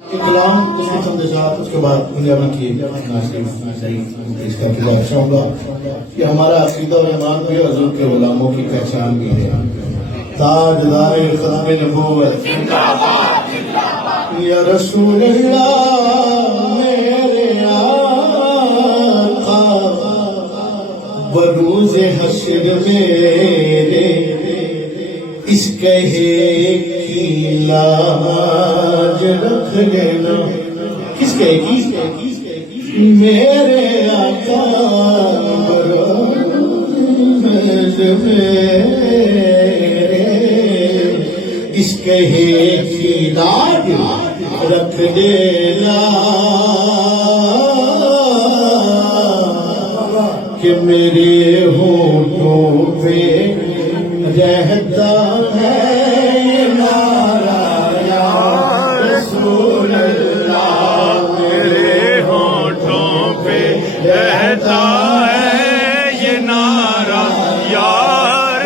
کلام اس کے سندیشات اس کے بعد دنیا کی اس کا خطاب چاہوں گا کہ ہمارا عقیدہ و ایمان بھی حضور کے غلاموں کی پہچان بھی ہے. تاجدار ختم نبوت یا رسول اللہ میرے آقا بروز حشر میرے اس کہے کی لاج رکھ لینا. کس کہے کی میرے آقا بروز میرے اس کہے کی لاج رکھ لینا کہ میرے ہونٹوں پہ رہتا ہے نعرہ یا رسول اللہ. میرے ہونٹوں پہ رہتا ہے یہ نعرہ یا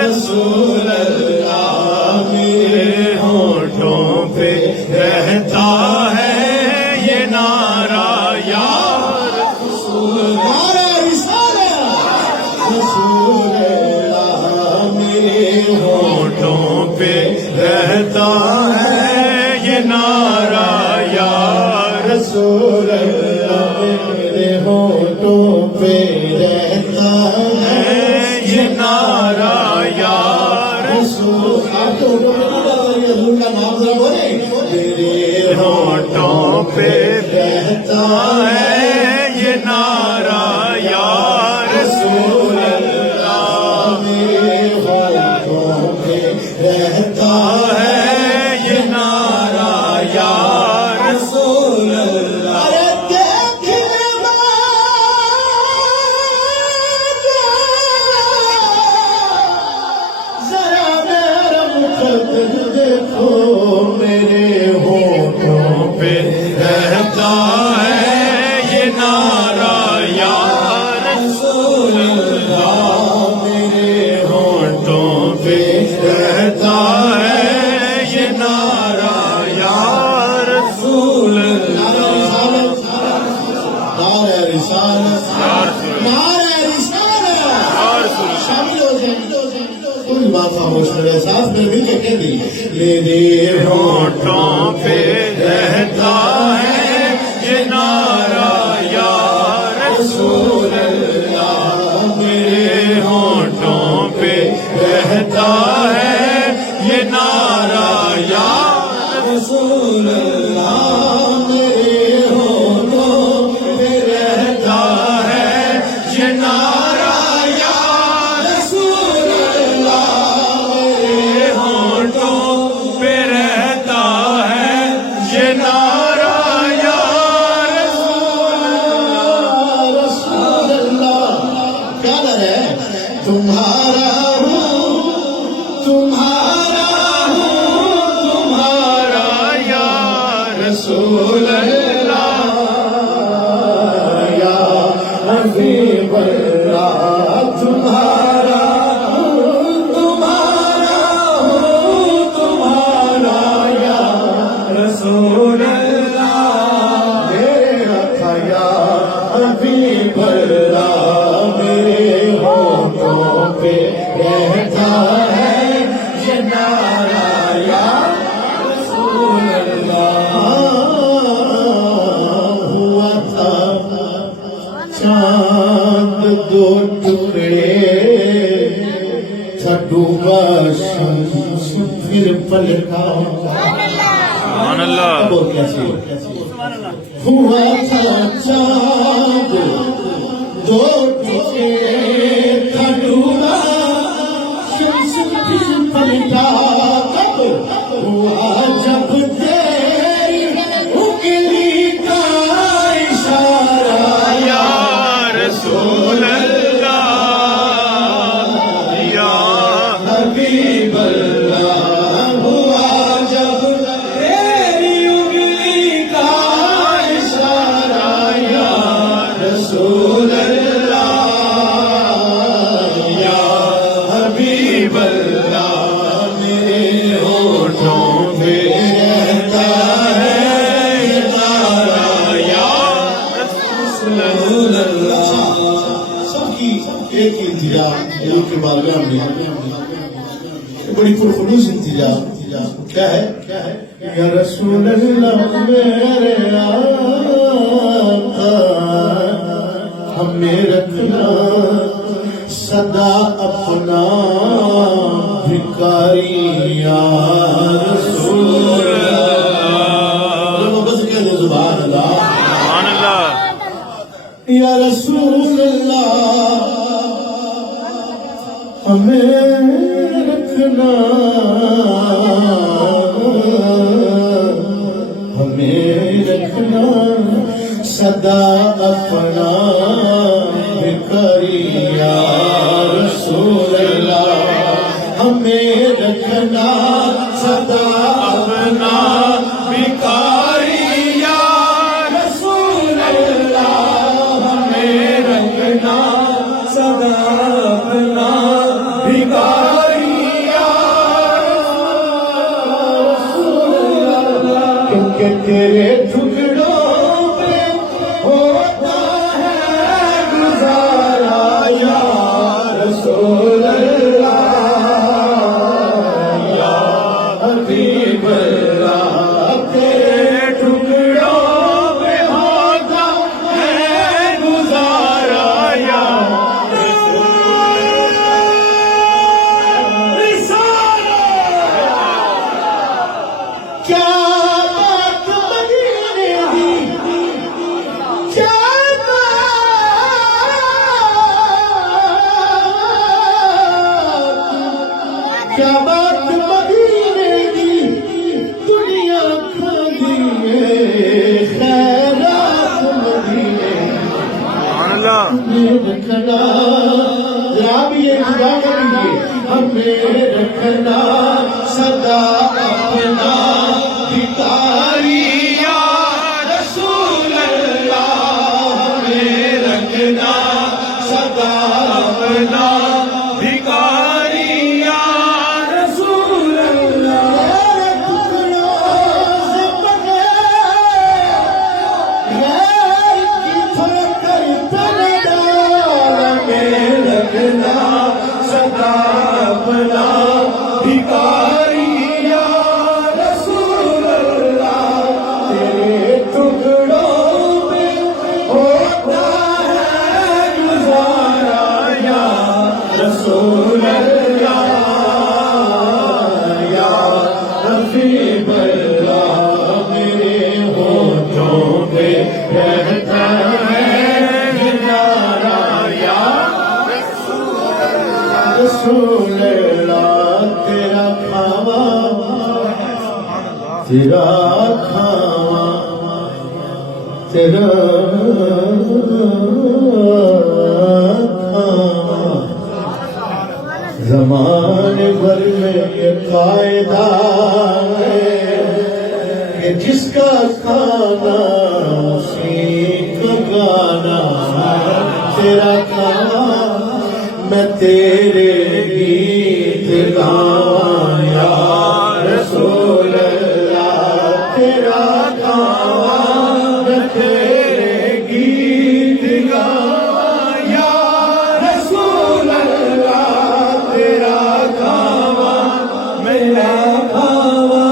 رسول اللہ. میرے ہونٹوں پہ رہتا ہے یہ نعرہ یا رسول اللہ. رسول اللہ میرے ہونٹوں پہ رہتا ہے یہ نعرہ یا رسول اللہ میرے ہونٹوں پہ رہتا ہے یہ نعرہ یا رسول. آپ تو حضور کا نام ذرا بولے. میرے ہونٹوں پہ رہتا ہے یہ نعرہ یا رسول اللہ. میرے ہونٹوں پہ رہتا ہے یہ نعرہ یا رسول اللہ. دیکھو میرے ہونٹوں پہ رہتا ہے یہ نعرہ یا رسول اللہ. میرے ہونٹوں پہ رہتا ہے یہ نعرہ یا رسول اللہ. نعرہ رسالت نعرہ رسالت شامل ہو جائیں. کوئی بات خاموش کرے ساتھ میں مل کے کہہ دی. میرے ہونٹوں پہ رہتا ہے یہ نعرہ یا رسول اللہ. میرے ہونٹوں پہ رہتا ہے یہ نعرہ یا رسول اللہ. میرے ہونٹوں پہ رہتا ہے یہ نعرہ یا رسول اللہ. میرے ہونٹوں پہ رہتا ہے یہ نعرہ یا رسول اللہ. رسول اللہ کیا در ہے. تمہارا ہوں تمہارا ہوں تمہارا یا رسول اللہ. یا حبیب اللہ. تمہارا ہوں تمہارا ہوں تمہارا یا رسول اللہ. میرے آقا یا حبیب اللہ. میرے ہونٹوں پہ رہتا ہے یہ نعرہ یا رسول اللہ. ہوا تھا چاند دو ٹکڑے تھا ڈوبا شمس پھر پلٹا. سبحان اللہ. بہت کیسی ہوا تھا چاند دو ٹکڑے تھا ڈوبا شمس پھر پلٹا. ہوا جب تیری انگلی کا اشارہ یا رسول اللہ. یا حبیب اللہ. ہوا جب تیری انگلی کا اشارہ یا رسول اللہ. حضور کی بارگاہ میں بڑی پرخلوص التجا کیا ہے یا رسول اللہ میرے آقا ہمیں رکھنا صدا اپنا بھکاری یا رسول اللہ بس کہہ دیں سبحان اللہ سبحان اللہ یا رسول اللہ ہمیں رکھنا صدا اپنا بھکاری یا رسول اللہ ہمیں رکھنا صدا اپنا بھکاری یا رسول اللہ ہمیں رکھنا صدا اپنا بھکاری یا رسول اللہ کیونکہ تیرے ٹکڑوں پہ ہوتا ہے گزارا یا رسول اللہ یا حبیب اللہ تیرے ٹکڑوں پہ ہوتا ہے گزارا یا کیا بات مدینے دی کیا بات مدینے دی دنیا کھاندی خیرات مدینے سبحان اللہ ہمیں رکھنا آپ یہ دعا کریے ہمیں رکھنا صدا اپنا بھکاری یا رسول اللہ ہمیں رکھنا صدا اپنا بھکاری یا رسول اللہ تیرے ٹکڑوں سے بغیر غیر کی پھر تنے ڈال ہمیں رکھنا صدا اپنا بھکاری یا رسول اللہ تیرے ٹکڑوں میں ہوتا ہے گزارا یا رسول اللہ یا حبیب اللہ میرے ہونٹوں پہ رہتا ہے گزارا یا رسول اللہ تیرا کھاوا تیرا کھاوا تیرا کھاوا زمانے بھر میں یہ قاعدہ ہے کہ جس کا کھانا اسی کا گانا تیرا کھانا میں تیرے گیت گاواں یا رسول اللہ تیرا کھانا میں تیرے گیت گاواں یا رسول اللہ تیرا کھانا میرا کھانا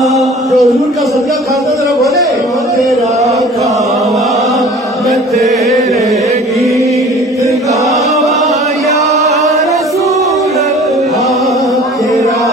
جو حضور کا صدقہ کھاتا ذرا بولے تیرا کھانا میں تیرے گیت گاواں یا رسول اللہ تیرا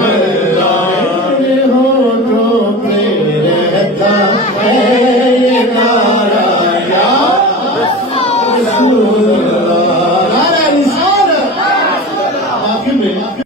مرے